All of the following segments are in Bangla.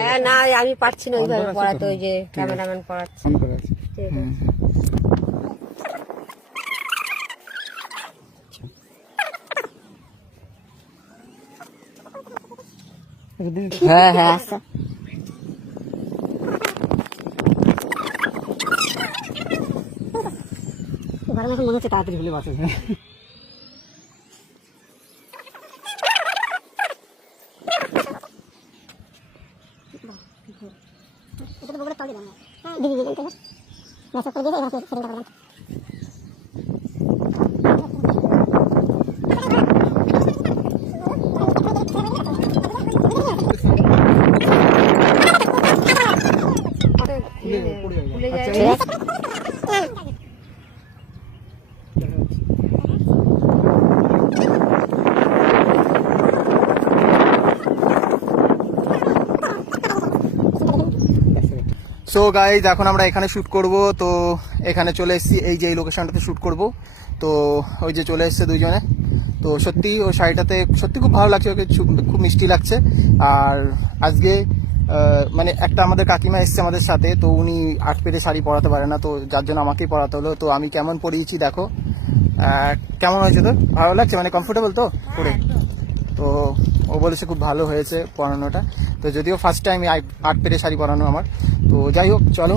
হ্যাঁ না আমি পারছি না ওইভাবে পড়াতে, ওই যে ক্যামেরাম্যান পড়াচ্ছে। ঠিক আছে। হ্যাঁ হ্যাঁ আচ্ছা গরম এখন মনে হচ্ছে তাড়াতাড়ি হলে বাঁচে। এটা তো বগলে তলে দাও। হ্যাঁ দিদি দিদি তো মেসেজ করে দিই এবার সেটা করলাম। খুলে যায়। ঠিক আছে সো গাইজ এখন আমরা এখানে শ্যুট করব, তো এখানে চলে এসেছি, এই যে এই লোকেশনটাতে শ্যুট করব। তো ওই যে চলে এসছে দুইজনে। তো সত্যি ওই শাড়িটাতে সত্যি খুব ভালো লাগছে, ওকে খুব মিষ্টি লাগছে। আর আজকে মানে একটা আমাদের কাকিমা এসছে আমাদের সাথে, তো উনি 8 পেরে শাড়ি পরাতে পারে না, তো যার জন্য আমাকেই পরাতে হলো। তো আমি কেমন পরিয়েছি দেখো, কেমন হয়েছে তোর? ভালো লাগছে মানে কমফোর্টেবল তো পরে? তো ও বলেছে খুব ভালো হয়েছে পরানোটা। তো যদিও ফার্স্ট টাইম 8 পেরে শাড়ি পরানো আমার। তো যাই হোক চলো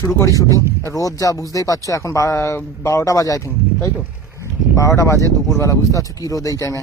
শুরু করি শুটিং। রোদ যা বুঝতেই পারছো, এখন 12টা বাজে আই থিঙ্ক, তাই তো 12টা বাজে দুপুরবেলা, বুঝতে পারছো কি রোদ এই টাইমে।